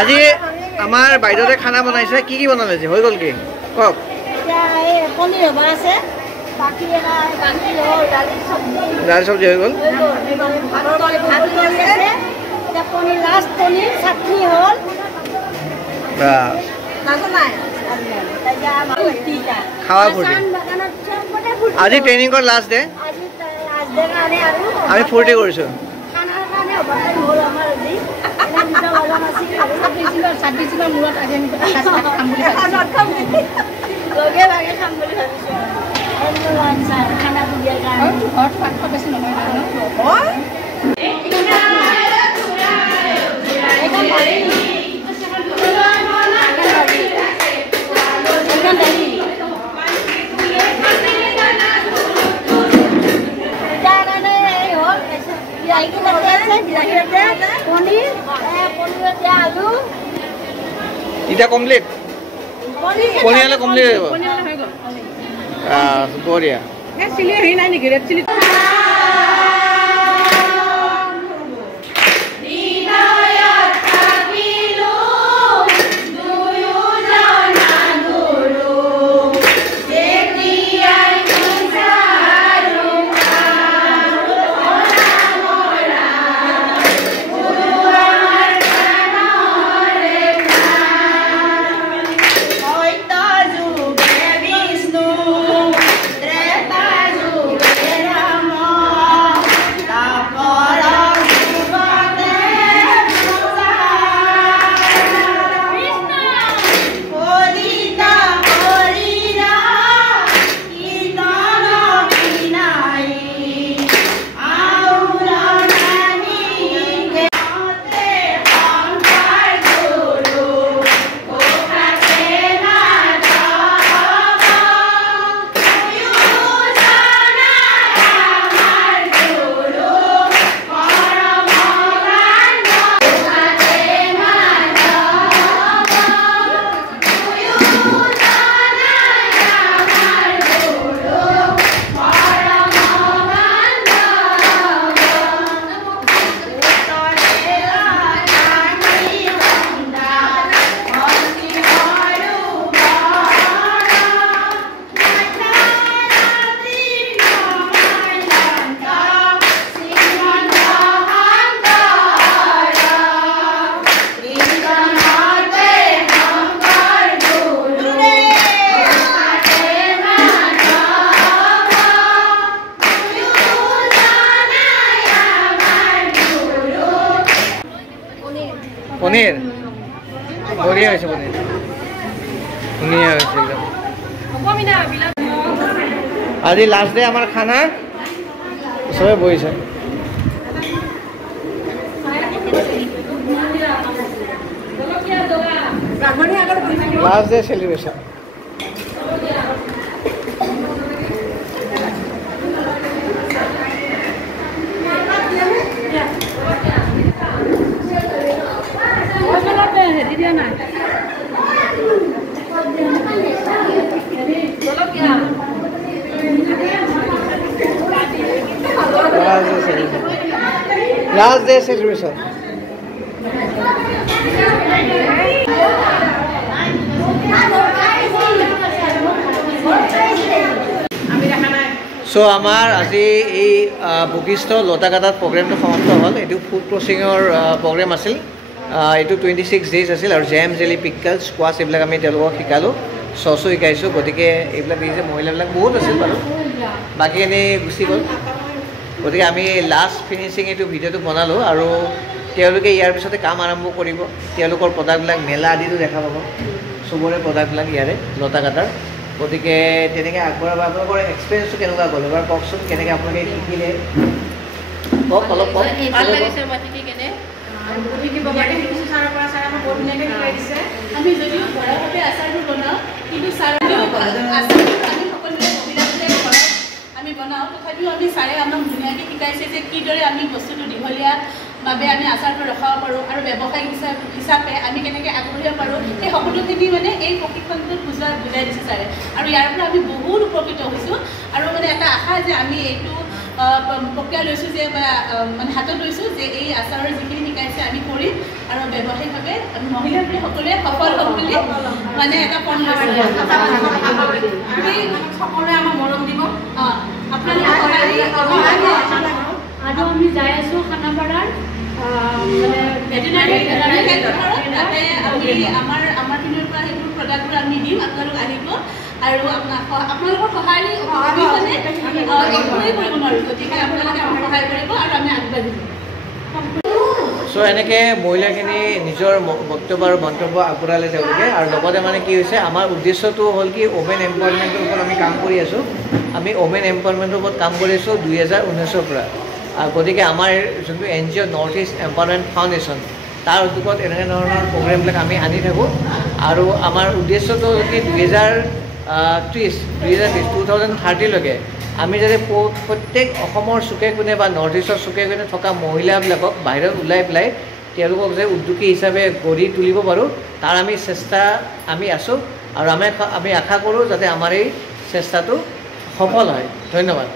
আজি আমাৰ বাইদেউতে খানা বনাইছে কি কি বনালে যে হৈ গল কি কক পনীৰ হ'ব আছে বাকি হ'ল দালি সবজি হৈ গল পনীৰ লাষ্ট পনীৰ চাটনি হ'ল খাওয়া ফুৰ্তি আজি ট্ৰেনিংৰ লাষ্ট ডে আমি ফুৰ্তি কৰিছো Ida complete. Poniala complete. Boria. Chili hai na ni red chili. Treta, paneer বঢ়িয়া হৈছে পনীৰ ধুনীয়া হৈছে একদম আজি লাষ্ট ডে আমাৰ খানা চবে বহিছে লাষ্ট ডে চেলিব্ৰেশ্যন হেৰি দিয়া নাই Last day celebration. So আমাৰ আজি এই বশিষ্ঠ লতাকাটাত প্ৰগ্ৰেমটো সমাপ্ত হ'ল এইটো ফুড ক্ৰচিঙৰ প্ৰগ্ৰেম আছিল এইটো 26 ডেজ আছিল আৰু জেম জেলি পিকল স্কোৱাছ এইবিলাক আমি তেওঁলোকক শিকালোঁ চচো শিকাইছোঁ গতিকে এইবিলাক দিছে মহিলাবিলাক বহুত আছিল বাৰু বাকী এনেই গুচি গ'ল গতিকে আমি লাষ্ট ফিনিচিং এইটো ভিডিঅ'টো বনালোঁ আৰু তেওঁলোকে ইয়াৰ পিছতে কাম আৰম্ভ কৰিব তেওঁলোকৰ প্ৰডাক্টবিলাক মেলা আদিতো দেখা পাব চবৰে প্ৰডাক্টবিলাক ইয়াৰে লতাকাটাৰ গতিকে তেনেকৈ আগবঢ়াব আপোনালোকৰ এক্সপিৰিয়েঞ্চটো কেনেকুৱা গ'ল এবাৰ কওকচোন কেনেকৈ আপোনালোকে শিকিলে কওক অলপ কওক ভাল লাগিছে বাটিকি কেনে শিকিব পাৰি কিছু ছাৰৰ পৰা ছাৰ আমাক বহুত ধুনীয়াকৈ শিকাই দিছে আমি যদিও ঘৰতে আচাৰটো বনাওঁ কিন্তু ছাৰ আচাৰটো আমি সকলোৱে মহিলাসকলে ঘৰত আমি বনাওঁ তথাপিও আমি ছাৰে আমাক ধুনীয়াকৈ শিকাইছে যে কিদৰে আমি বস্তুটো দীঘলীয়াভাৱে আমি আচাৰটো ৰখাব পাৰোঁ আৰু ব্যৱসায়িক হিচাপে আমি কেনেকৈ আগবাঢ়িব পাৰোঁ সেই সকলোখিনি মানে এই প্ৰশিক্ষণটোত বুজাই দিছে ছাৰে আৰু ইয়াৰ পৰা আমি বহুত উপকৃত হৈছোঁ আৰু মানে এটা আশা যে আমি এইটো প্ৰক্ৰিয়া লৈছোঁ যে মানে হাতত লৈছোঁ যে এই আচাৰৰ যিখিনি শিকাইছে আমি কৰিম আৰু ব্যৱসায়িকভাৱে আমি মহিলাবোৰে সকলোৱে সফল হ'ম বুলি মানে এটা পণ লৈছোঁ সকলোৱে আমাক মৰম দিব আৰু আমি যাই আছোঁ খানাপাৰাৰ মানে ভেটেনাৰী কেন্দ্ৰত তাতে আমি আমাৰ পিনৰ পৰা সেইবোৰ প্ৰডাক্টবোৰ আমি দিম আপোনালোক আহিব আৰু আপোনালোকৰ সহায় অবিহনে একোৱেই কৰিব নোৱাৰোঁ গতিকে আপোনালোকে আমাক সহায় কৰিব আৰু আমি আগবাঢ়িম চ' এনেকৈ মহিলাখিনি নিজৰ বক্তব্য আৰু মন্তব্য আগবঢ়ালে তেওঁলোকে আৰু লগতে মানে কি হৈছে আমাৰ উদ্দেশ্যটো হ'ল কি ওমেন এম্পাৱাৰমেণ্টৰ ওপৰত আমি কাম কৰি আছোঁ আমি ওমেন এম্পাৱাৰমেণ্টৰ ওপৰত কাম কৰি আছোঁ 2019ৰ পৰা গতিকে আমাৰ যোনটো NGO north east empowerment foundation তাৰ উদ্যোগত এনেকুৱা ধৰণৰ প্ৰগ্ৰেমবিলাক আমি আনি থাকোঁ আৰু আমাৰ উদ্দেশ্যটো হ'ল কি 2030লৈকে আমি যাতে প্ৰত্যেক অসমৰ চুকে কোণে বা নৰ্থ ইষ্টৰ চুকে কোণে থকা মহিলাবিলাকক বাহিৰত ওলাই পেলাই তেওঁলোকক যে উদ্যোগী হিচাপে গঢ়ি তুলিব পাৰোঁ তাৰ আমি চেষ্টা আমি আছোঁ আৰু আমি আশা কৰোঁ যাতে আমাৰ এই চেষ্টাটো সফল হয় ধন্যবাদ